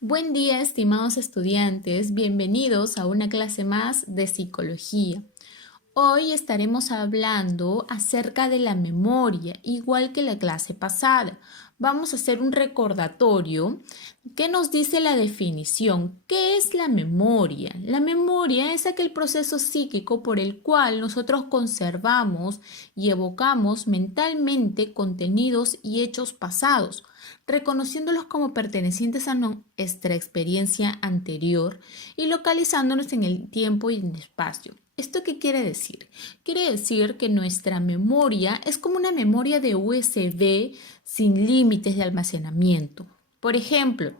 Buen día, estimados estudiantes. Bienvenidos a una clase más de psicología. Hoy estaremos hablando acerca de la memoria, igual que la clase pasada. Vamos a hacer un recordatorio que nos dice la definición. ¿Qué es la memoria? La memoria es aquel proceso psíquico por el cual nosotros conservamos y evocamos mentalmente contenidos y hechos pasados, reconociéndolos como pertenecientes a nuestra experiencia anterior y localizándonos en el tiempo y en el espacio. ¿Esto qué quiere decir? Quiere decir que nuestra memoria es como una memoria de USB sin límites de almacenamiento. Por ejemplo,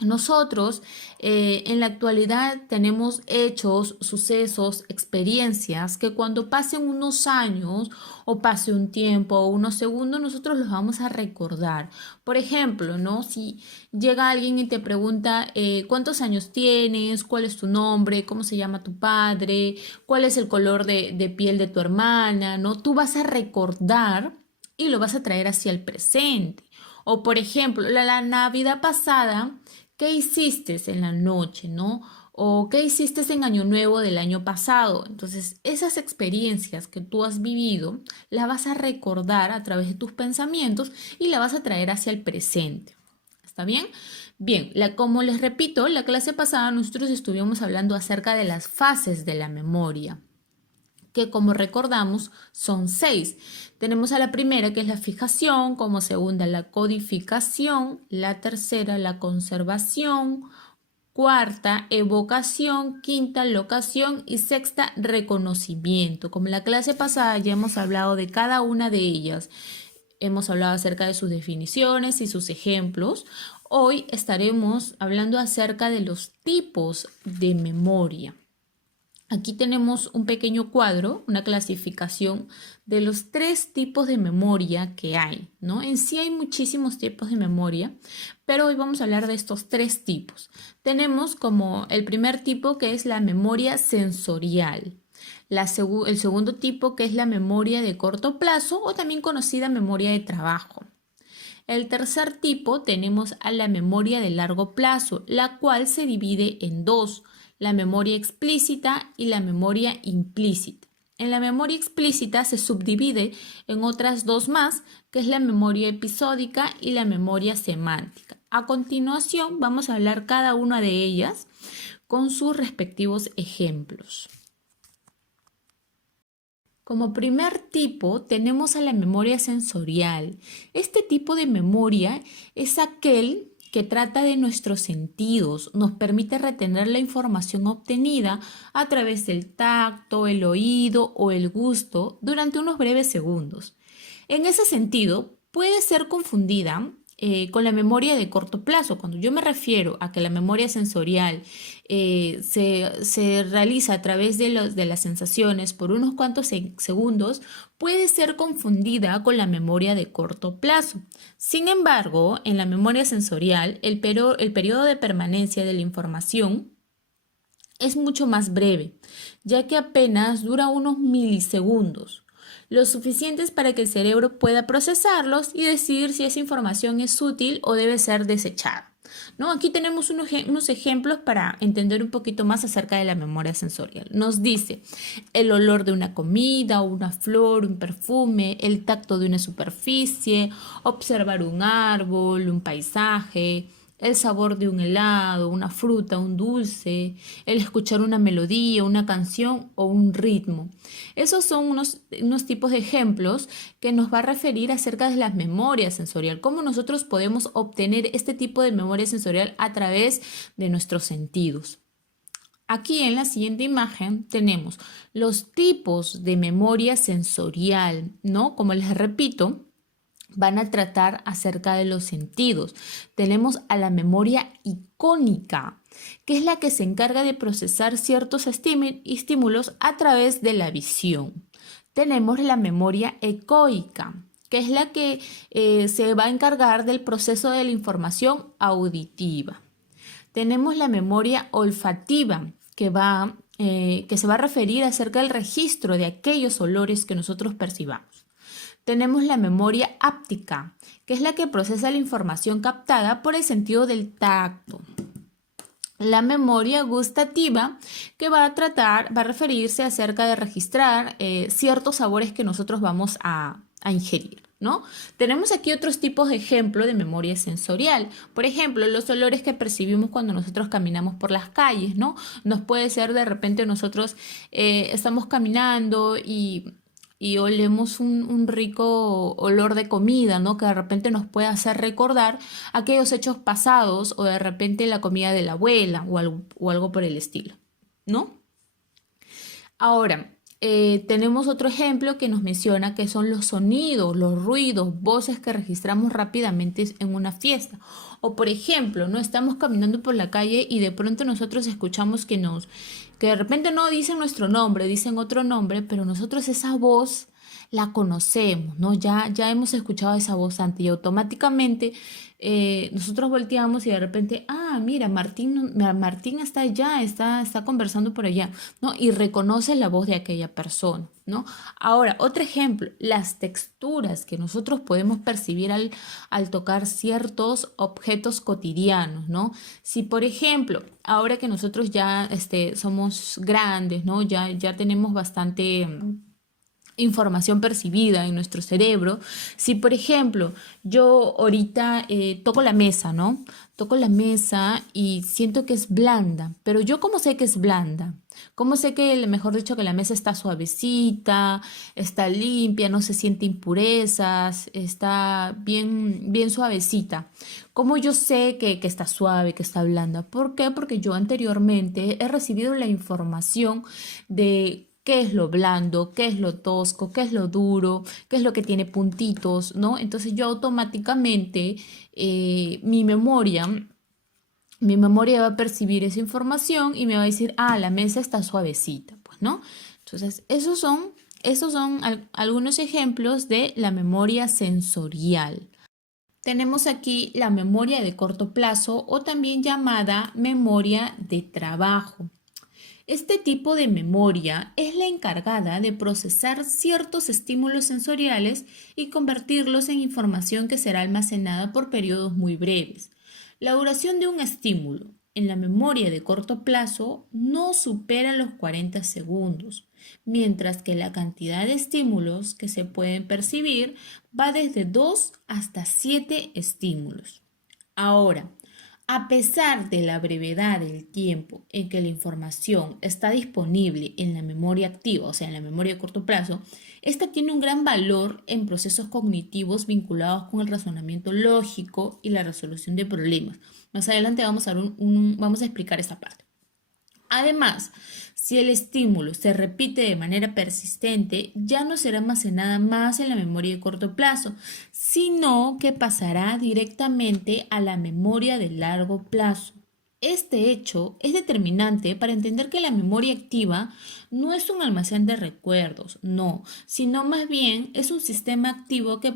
nosotros en la actualidad tenemos hechos, sucesos, experiencias que cuando pasen unos años o pase un tiempo o unos segundos, nosotros los vamos a recordar. Por ejemplo, ¿no? Si llega alguien y te pregunta cuántos años tienes, cuál es tu nombre, cómo se llama tu padre, cuál es el color de piel de tu hermana, ¿no? Tú vas a recordar y lo vas a traer hacia el presente. O por ejemplo, la Navidad pasada, ¿qué hiciste en la noche, no? O qué hiciste en Año Nuevo del año pasado. Entonces, esas experiencias que tú has vivido, las vas a recordar a través de tus pensamientos y la vas a traer hacia el presente. ¿Está bien? Bien, como les repito, la clase pasada nosotros estuvimos hablando acerca de las fases de la memoria, que como recordamos son 6. Tenemos a la primera, que es la fijación, como segunda la codificación, la tercera la conservación, cuarta evocación, quinta locación y sexta reconocimiento. Como en la clase pasada ya hemos hablado de cada una de ellas, hemos hablado acerca de sus definiciones y sus ejemplos. Hoy estaremos hablando acerca de los tipos de memoria. Aquí tenemos un pequeño cuadro, una clasificación de los 3 tipos de memoria que hay, ¿no? En sí hay muchísimos tipos de memoria, pero hoy vamos a hablar de estos 3 tipos. Tenemos como el primer tipo, que es la memoria sensorial. El segundo tipo, que es la memoria de corto plazo o también conocida memoria de trabajo. El tercer tipo tenemos a la memoria de largo plazo, la cual se divide en 2, la memoria explícita y la memoria implícita. En la memoria explícita se subdivide en otras 2 más, que es la memoria episódica y la memoria semántica. A continuación vamos a hablar cada una de ellas con sus respectivos ejemplos. Como primer tipo tenemos a la memoria sensorial. Este tipo de memoria es aquel que trata de nuestros sentidos, nos permite retener la información obtenida a través del tacto, el oído o el gusto durante unos breves segundos. En ese sentido, puede ser confundida con la memoria de corto plazo. Cuando yo me refiero a que la memoria sensorial se realiza a través de las sensaciones por unos cuantos segundos, puede ser confundida con la memoria de corto plazo. Sin embargo, en la memoria sensorial, el periodo de permanencia de la información es mucho más breve, ya que apenas dura unos milisegundos, lo suficientes para que el cerebro pueda procesarlos y decidir si esa información es útil o debe ser desechada, ¿no? Aquí tenemos unos ejemplos para entender un poquito más acerca de la memoria sensorial. Nos dice el olor de una comida, una flor, un perfume, el tacto de una superficie, observar un árbol, un paisaje, el sabor de un helado, una fruta, un dulce, el escuchar una melodía, una canción o un ritmo. Esos son unos tipos de ejemplos que nos va a referir acerca de la memoria sensorial, cómo nosotros podemos obtener este tipo de memoria sensorial a través de nuestros sentidos. Aquí en la siguiente imagen tenemos los tipos de memoria sensorial, ¿no? Como les repito, van a tratar acerca de los sentidos. Tenemos a la memoria icónica, que es la que se encarga de procesar ciertos estímulos a través de la visión. Tenemos la memoria ecoica, que es la que se va a encargar del proceso de la información auditiva. Tenemos la memoria olfativa, que se va a referir acerca del registro de aquellos olores que nosotros percibamos. Tenemos la memoria áptica, que es la que procesa la información captada por el sentido del tacto. la memoria gustativa, que va a referirse acerca de registrar ciertos sabores que nosotros vamos a ingerir, ¿no? Tenemos aquí otros tipos de ejemplo de memoria sensorial. Por ejemplo, los olores que percibimos cuando nosotros caminamos por las calles, ¿no? Nos puede ser de repente nosotros estamos caminando y olemos un rico olor de comida, ¿no? Que de repente nos puede hacer recordar aquellos hechos pasados o de repente la comida de la abuela o algo por el estilo, ¿no? Ahora, tenemos otro ejemplo que nos menciona que son los sonidos, los ruidos, voces que registramos rápidamente en una fiesta. O por ejemplo, no estamos caminando por la calle y de pronto nosotros escuchamos que de repente no dicen nuestro nombre, dicen otro nombre, pero nosotros esa voz la conocemos, ¿no? Ya hemos escuchado esa voz antes y automáticamente nosotros volteamos y de repente, mira, Martín está allá, está conversando por allá, ¿no? Y reconoce la voz de aquella persona, ¿no? Ahora, otro ejemplo, las texturas que nosotros podemos percibir al tocar ciertos objetos cotidianos, ¿no? Si, por ejemplo, ahora que nosotros ya somos grandes, ¿no? Ya tenemos bastante información percibida en nuestro cerebro. Si, por ejemplo, yo ahorita toco la mesa, ¿no? Toco la mesa y siento que es blanda, pero yo ¿cómo sé que es blanda? ¿Cómo sé que, mejor dicho, que la mesa está suavecita, está limpia, no se siente impurezas, está bien suavecita? ¿Cómo yo sé que está suave, que está blanda? ¿Por qué? Porque yo anteriormente he recibido la información de qué es lo blando, qué es lo tosco, qué es lo duro, qué es lo que tiene puntitos, ¿no? Entonces yo automáticamente, mi memoria va a percibir esa información y me va a decir, la mesa está suavecita, pues, ¿no? Entonces, esos son algunos ejemplos de la memoria sensorial. Tenemos aquí la memoria de corto plazo o también llamada memoria de trabajo. Este tipo de memoria es la encargada de procesar ciertos estímulos sensoriales y convertirlos en información que será almacenada por periodos muy breves. La duración de un estímulo en la memoria de corto plazo no supera los 40 segundos, mientras que la cantidad de estímulos que se pueden percibir va desde 2 hasta 7 estímulos. Ahora, a pesar de la brevedad del tiempo en que la información está disponible en la memoria activa, o sea, en la memoria de corto plazo, esta tiene un gran valor en procesos cognitivos vinculados con el razonamiento lógico y la resolución de problemas. Más adelante vamos a explicar esta parte. Además, si el estímulo se repite de manera persistente, ya no será almacenada más en la memoria de corto plazo, sino que pasará directamente a la memoria de largo plazo. Este hecho es determinante para entender que la memoria activa no es un almacén de recuerdos, no, sino más bien es un sistema activo que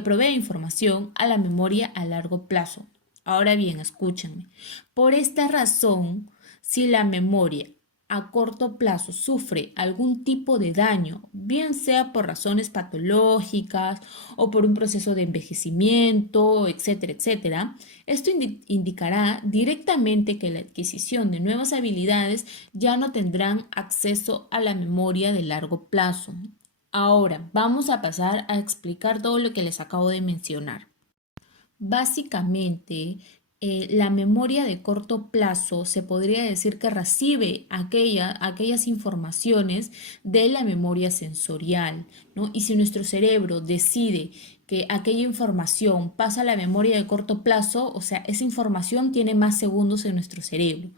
provee información a la memoria a largo plazo. Ahora bien, escúchenme. Por esta razón, si la memoria a corto plazo sufre algún tipo de daño, bien sea por razones patológicas o por un proceso de envejecimiento, etcétera, etcétera, esto indicará directamente que la adquisición de nuevas habilidades ya no tendrán acceso a la memoria de largo plazo. Ahora, vamos a pasar a explicar todo lo que les acabo de mencionar. Básicamente, la memoria de corto plazo se podría decir que recibe aquellas informaciones de la memoria sensorial, ¿no? Y si nuestro cerebro decide que aquella información pasa a la memoria de corto plazo, o sea, esa información tiene más segundos en nuestro cerebro.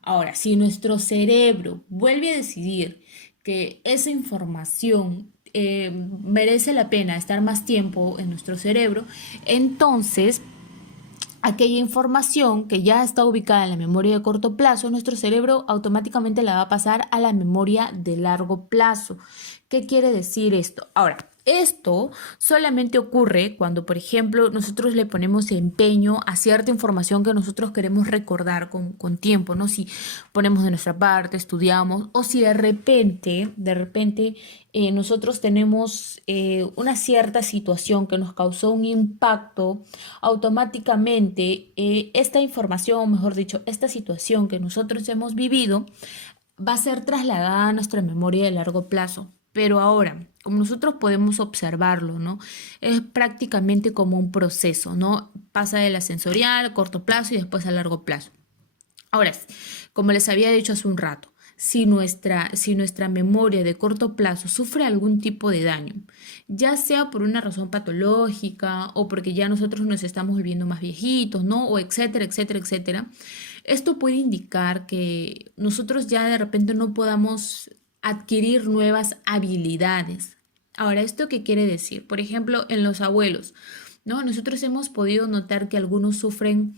Ahora, si nuestro cerebro vuelve a decidir que esa información merece la pena estar más tiempo en nuestro cerebro, entonces aquella información que ya está ubicada en la memoria de corto plazo, nuestro cerebro automáticamente la va a pasar a la memoria de largo plazo. ¿Qué quiere decir esto? Ahora, Esto solamente ocurre cuando, por ejemplo, nosotros le ponemos empeño a cierta información que nosotros queremos recordar con tiempo, ¿no? Si ponemos de nuestra parte, estudiamos, o si de repente, nosotros tenemos una cierta situación que nos causó un impacto, automáticamente esta información, o mejor dicho, esta situación que nosotros hemos vivido, va a ser trasladada a nuestra memoria de largo plazo. Pero ahora, como nosotros podemos observarlo, ¿no? Es prácticamente como un proceso, ¿no? Pasa de la sensorial, a corto plazo y después a largo plazo. Ahora, como les había dicho hace un rato, si nuestra memoria de corto plazo sufre algún tipo de daño, ya sea por una razón patológica o porque ya nosotros nos estamos volviendo más viejitos, ¿no? O etcétera, etcétera, etcétera, esto puede indicar que nosotros ya de repente no podamos adquirir nuevas habilidades. Ahora, ¿esto qué quiere decir? Por ejemplo, en los abuelos, ¿no? Nosotros hemos podido notar que algunos sufren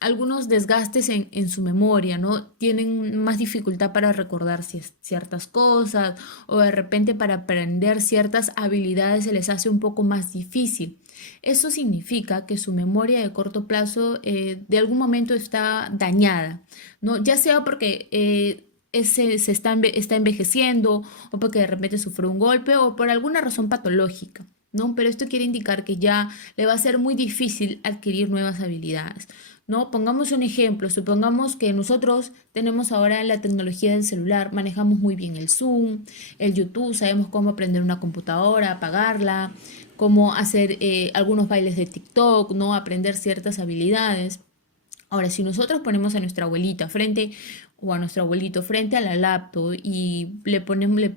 algunos desgastes en su memoria, ¿no? Tienen más dificultad para recordar ciertas cosas o de repente para aprender ciertas habilidades se les hace un poco más difícil. Eso significa que su memoria de corto plazo de algún momento está dañada, ¿no? Ya sea porque está envejeciendo o porque de repente sufrió un golpe o por alguna razón patológica, ¿no? Pero esto quiere indicar que ya le va a ser muy difícil adquirir nuevas habilidades, ¿no? Pongamos un ejemplo, supongamos que nosotros tenemos ahora la tecnología del celular, manejamos muy bien el Zoom, el YouTube, sabemos cómo aprender una computadora, apagarla, cómo hacer algunos bailes de TikTok, ¿no? Aprender ciertas habilidades. Ahora, si nosotros ponemos a nuestra abuelita frente o a nuestro abuelito frente a la laptop y le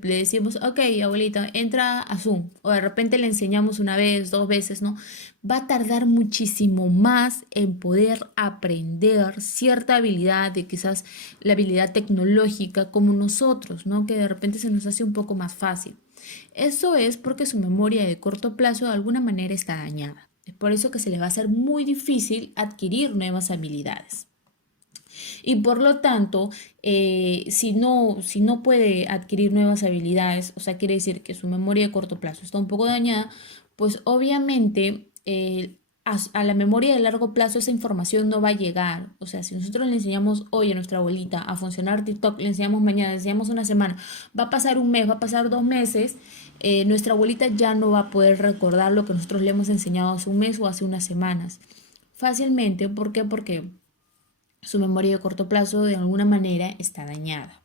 decimos, ok, abuelita, entra a Zoom, o de repente le enseñamos una vez, dos veces, ¿no? Va a tardar muchísimo más en poder aprender cierta habilidad, de quizás la habilidad tecnológica como nosotros, ¿no? Que de repente se nos hace un poco más fácil. Eso es porque su memoria de corto plazo de alguna manera está dañada. Es por eso que se le va a hacer muy difícil adquirir nuevas habilidades. Y por lo tanto, si no puede adquirir nuevas habilidades, o sea, quiere decir que su memoria de corto plazo está un poco dañada, pues obviamente a la memoria de largo plazo esa información no va a llegar. O sea, si nosotros le enseñamos hoy a nuestra abuelita a funcionar TikTok, le enseñamos mañana, le enseñamos una semana, va a pasar un mes, va a pasar 2 meses, nuestra abuelita ya no va a poder recordar lo que nosotros le hemos enseñado hace un mes o hace unas semanas. Fácilmente, ¿por qué? Porque su memoria de corto plazo de alguna manera está dañada.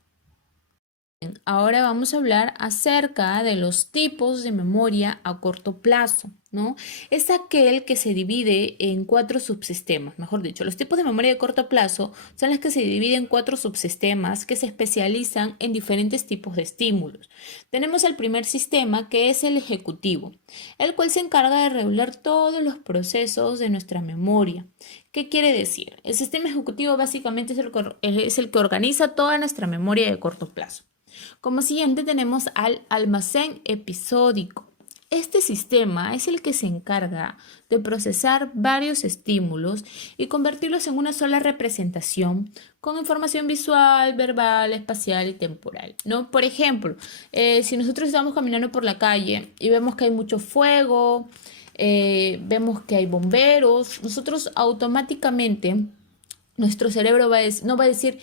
Ahora vamos a hablar acerca de los tipos de memoria a corto plazo, ¿no? Es aquel que se divide en 4 subsistemas, mejor dicho, los tipos de memoria de corto plazo son los que se dividen en 4 subsistemas que se especializan en diferentes tipos de estímulos. Tenemos el primer sistema que es el ejecutivo, el cual se encarga de regular todos los procesos de nuestra memoria. ¿Qué quiere decir? El sistema ejecutivo básicamente es el que organiza toda nuestra memoria de corto plazo. Como siguiente tenemos al almacén episódico. Este sistema es el que se encarga de procesar varios estímulos y convertirlos en una sola representación con información visual, verbal, espacial y temporal, ¿no? Por ejemplo, si nosotros estamos caminando por la calle y vemos que hay mucho fuego, vemos que hay bomberos, nosotros automáticamente nuestro cerebro no va a decir,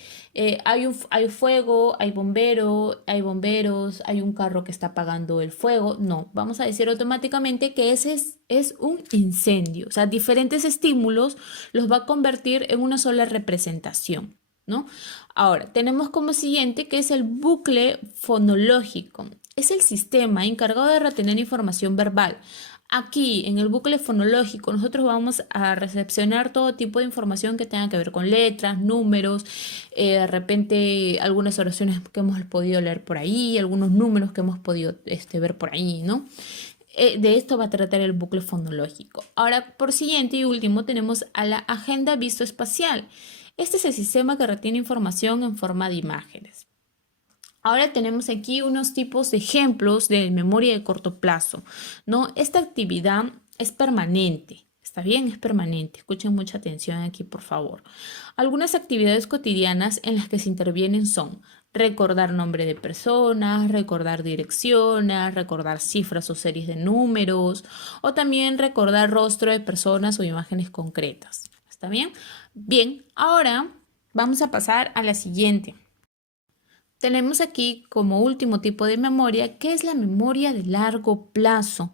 hay fuego, hay bomberos, hay un carro que está apagando el fuego. No, vamos a decir automáticamente que ese es un incendio. O sea, diferentes estímulos los va a convertir en una sola representación, ¿no? Ahora, tenemos como siguiente que es el bucle fonológico. Es el sistema encargado de retener información verbal. Aquí, en el bucle fonológico, nosotros vamos a recepcionar todo tipo de información que tenga que ver con letras, números, de repente algunas oraciones que hemos podido leer por ahí, algunos números que hemos podido ver por ahí, ¿no? De esto va a tratar el bucle fonológico. Ahora, por siguiente y último, tenemos a la agenda visoespacial. Este es el sistema que retiene información en forma de imágenes. Ahora tenemos aquí unos tipos de ejemplos de memoria de corto plazo, ¿no? Esta actividad es permanente, ¿está bien? Es permanente. Escuchen mucha atención aquí, por favor. Algunas actividades cotidianas en las que se intervienen son recordar nombre de personas, recordar direcciones, recordar cifras o series de números, o también recordar rostro de personas o imágenes concretas. ¿Está bien? Bien, ahora vamos a pasar a la siguiente. Tenemos aquí como último tipo de memoria, que es la memoria de largo plazo.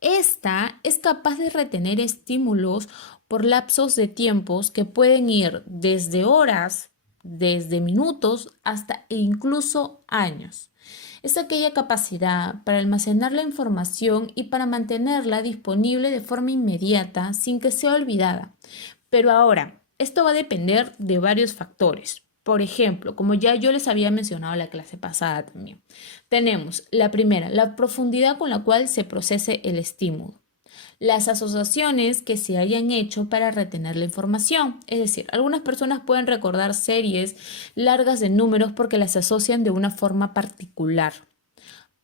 Esta es capaz de retener estímulos por lapsos de tiempos que pueden ir desde horas, desde minutos hasta e incluso años. Es aquella capacidad para almacenar la información y para mantenerla disponible de forma inmediata sin que sea olvidada. Pero ahora, esto va a depender de varios factores. Por ejemplo, como ya yo les había mencionado en la clase pasada también, tenemos la primera, la profundidad con la cual se procese el estímulo. Las asociaciones que se hayan hecho para retener la información. Es decir, algunas personas pueden recordar series largas de números porque las asocian de una forma particular.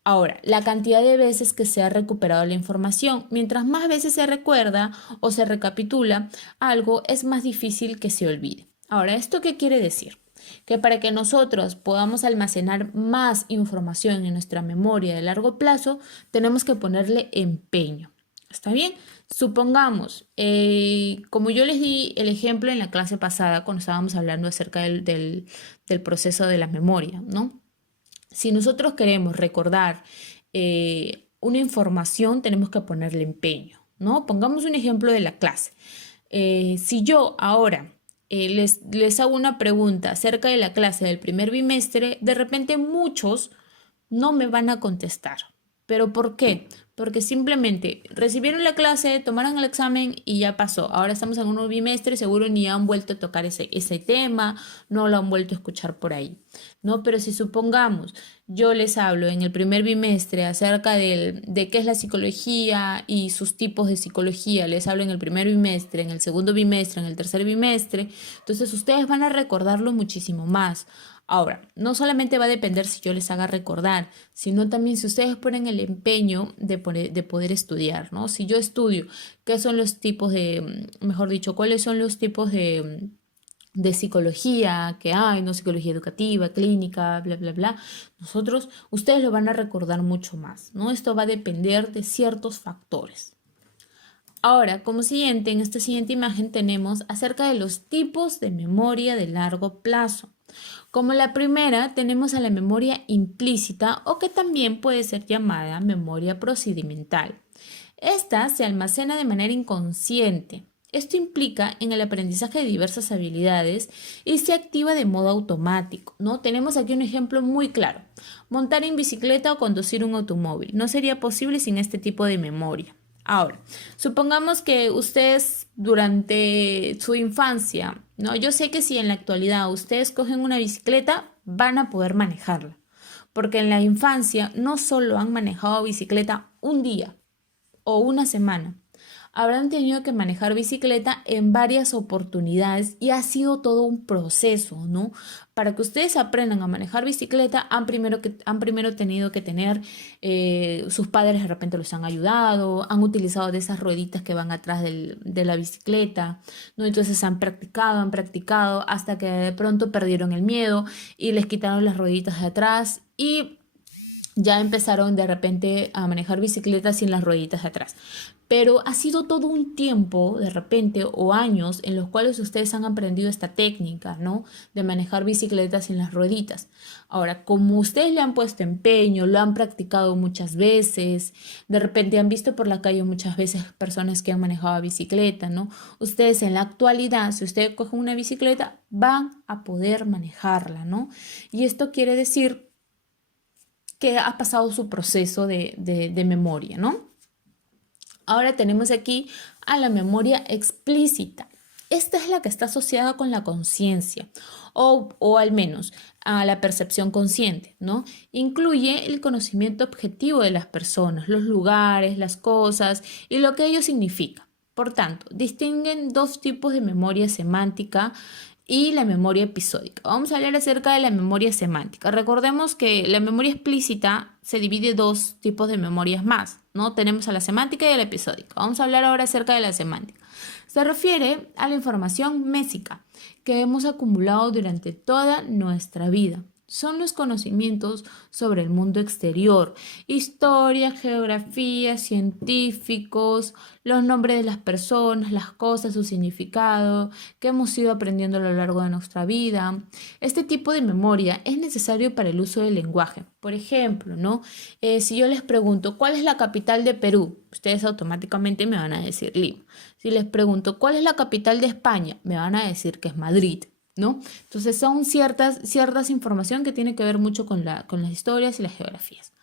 Ahora, la cantidad de veces que se ha recuperado la información. Mientras más veces se recuerda o se recapitula algo, es más difícil que se olvide. Ahora, ¿esto qué quiere decir? Que para que nosotros podamos almacenar más información en nuestra memoria de largo plazo, tenemos que ponerle empeño. ¿Está bien? Supongamos, como yo les di el ejemplo en la clase pasada cuando estábamos hablando acerca del proceso de la memoria, ¿no? Si nosotros queremos recordar una información, tenemos que ponerle empeño, ¿no? Pongamos un ejemplo de la clase. Si yo ahora les hago una pregunta acerca de la clase del primer bimestre, de repente muchos no me van a contestar. ¿Pero por qué? Porque simplemente recibieron la clase, tomaron el examen y ya pasó. Ahora estamos en un nuevo bimestre, seguro ni han vuelto a tocar ese tema, no lo han vuelto a escuchar por ahí, ¿no? Pero si supongamos, yo les hablo en el primer bimestre acerca de qué es la psicología y sus tipos de psicología, les hablo en el primer bimestre, en el segundo bimestre, en el tercer bimestre, entonces ustedes van a recordarlo muchísimo más. Ahora, no solamente va a depender si yo les haga recordar, sino también si ustedes ponen el empeño de poder estudiar, ¿no? Si yo estudio, ¿qué son los tipos mejor dicho, cuáles son los tipos de psicología que hay, ¿no? Psicología educativa, clínica, bla, bla, bla. Ustedes lo van a recordar mucho más, ¿no? Esto va a depender de ciertos factores. Ahora, como siguiente, en esta siguiente imagen tenemos acerca de los tipos de memoria de largo plazo. Como la primera, tenemos a la memoria implícita o que también puede ser llamada memoria procedimental. Esta se almacena de manera inconsciente. Esto implica en el aprendizaje de diversas habilidades y se activa de modo automático, ¿no? Tenemos aquí un ejemplo muy claro. Montar en bicicleta o conducir un automóvil. No sería posible sin este tipo de memoria. Ahora, supongamos que ustedes durante su infancia, ¿no? Yo sé que si en la actualidad ustedes cogen una bicicleta, van a poder manejarla, porque en la infancia no solo han manejado bicicleta un día o una semana, habrán tenido que manejar bicicleta en varias oportunidades y ha sido todo un proceso, ¿no? Para que ustedes aprendan a manejar bicicleta, han primero tenido que tener, sus padres de repente los han ayudado, han utilizado de esas rueditas que van atrás de la bicicleta, ¿no? Entonces han practicado hasta que de pronto perdieron el miedo y les quitaron las rueditas de atrás y ya empezaron de repente a manejar bicicletas sin las rueditas de atrás. Pero ha sido todo un tiempo, de repente, o años en los cuales ustedes han aprendido esta técnica, ¿no? De manejar bicicletas sin las rueditas. Ahora, como ustedes le han puesto empeño, lo han practicado muchas veces, de repente han visto por la calle muchas veces personas que han manejado bicicleta, ¿no? Ustedes en la actualidad, si ustedes cogen una bicicleta, van a poder manejarla, ¿no? Y esto quiere decir que ha pasado su proceso de memoria, ¿no? Ahora tenemos aquí a la memoria explícita. Esta es la que está asociada con la conciencia o al menos a la percepción consciente, ¿no? Incluye el conocimiento objetivo de las personas, los lugares, las cosas y lo que ello significa. Por tanto, distinguen dos tipos de memoria semántica y la memoria episódica. Vamos a hablar acerca de la memoria semántica. Recordemos que la memoria explícita se divide en dos tipos de memorias más, ¿no? Tenemos a la semántica y a la episódica. Vamos a hablar ahora acerca de la semántica. Se refiere a la información mésica que hemos acumulado durante toda nuestra vida. son los conocimientos sobre el mundo exterior, historia, geografía, científicos, los nombres de las personas, las cosas, su significado, que hemos ido aprendiendo a lo largo de nuestra vida. Este tipo de memoria es necesario para el uso del lenguaje. Por ejemplo, ¿no? Si yo les pregunto, ¿cuál es la capital de Perú? Ustedes automáticamente me van a decir Lima. Si les pregunto, ¿cuál es la capital de España? Me van a decir que es Madrid. ¿No? Entonces son ciertas información que tiene que ver mucho con las historias y las geografías.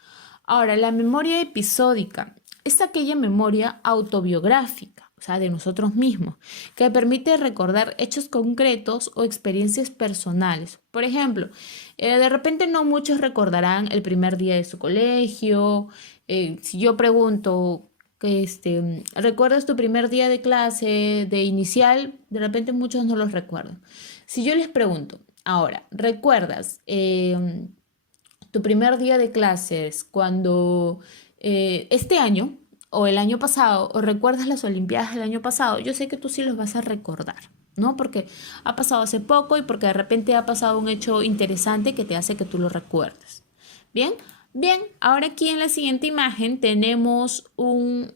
Ahora, la memoria episódica es aquella memoria autobiográfica, o sea, de nosotros mismos, que permite recordar hechos concretos o experiencias personales. Por ejemplo, de repente no muchos recordarán el primer día de su colegio. Si yo pregunto, ¿recuerdas tu primer día de clase, de inicial? De repente muchos no los recuerdan. Si yo les pregunto, ahora, ¿recuerdas tu primer día de clases cuando este año o el año pasado, o recuerdas las Olimpiadas del año pasado? Yo sé que tú sí los vas a recordar, ¿no? Porque ha pasado hace poco y porque de repente ha pasado un hecho interesante que te hace que tú lo recuerdes. Bien, bien, ahora aquí en la siguiente imagen tenemos un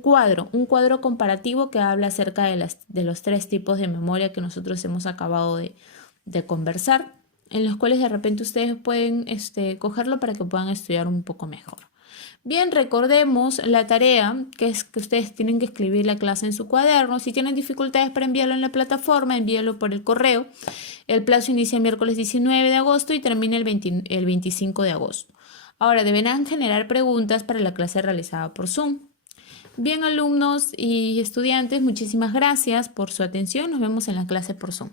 cuadro comparativo que habla acerca de los tres tipos de memoria que nosotros hemos acabado de conversar, en los cuales de repente ustedes pueden cogerlo para que puedan estudiar un poco mejor. Bien, recordemos la tarea, que es que ustedes tienen que escribir la clase en su cuaderno. Si tienen dificultades para enviarlo en la plataforma, envíalo por el correo. El plazo inicia el miércoles 19 de agosto y termina el 25 de agosto. Ahora, deberán generar preguntas para la clase realizada por Zoom. Bien, alumnos y estudiantes, muchísimas gracias por su atención. Nos vemos en la clase por Zoom.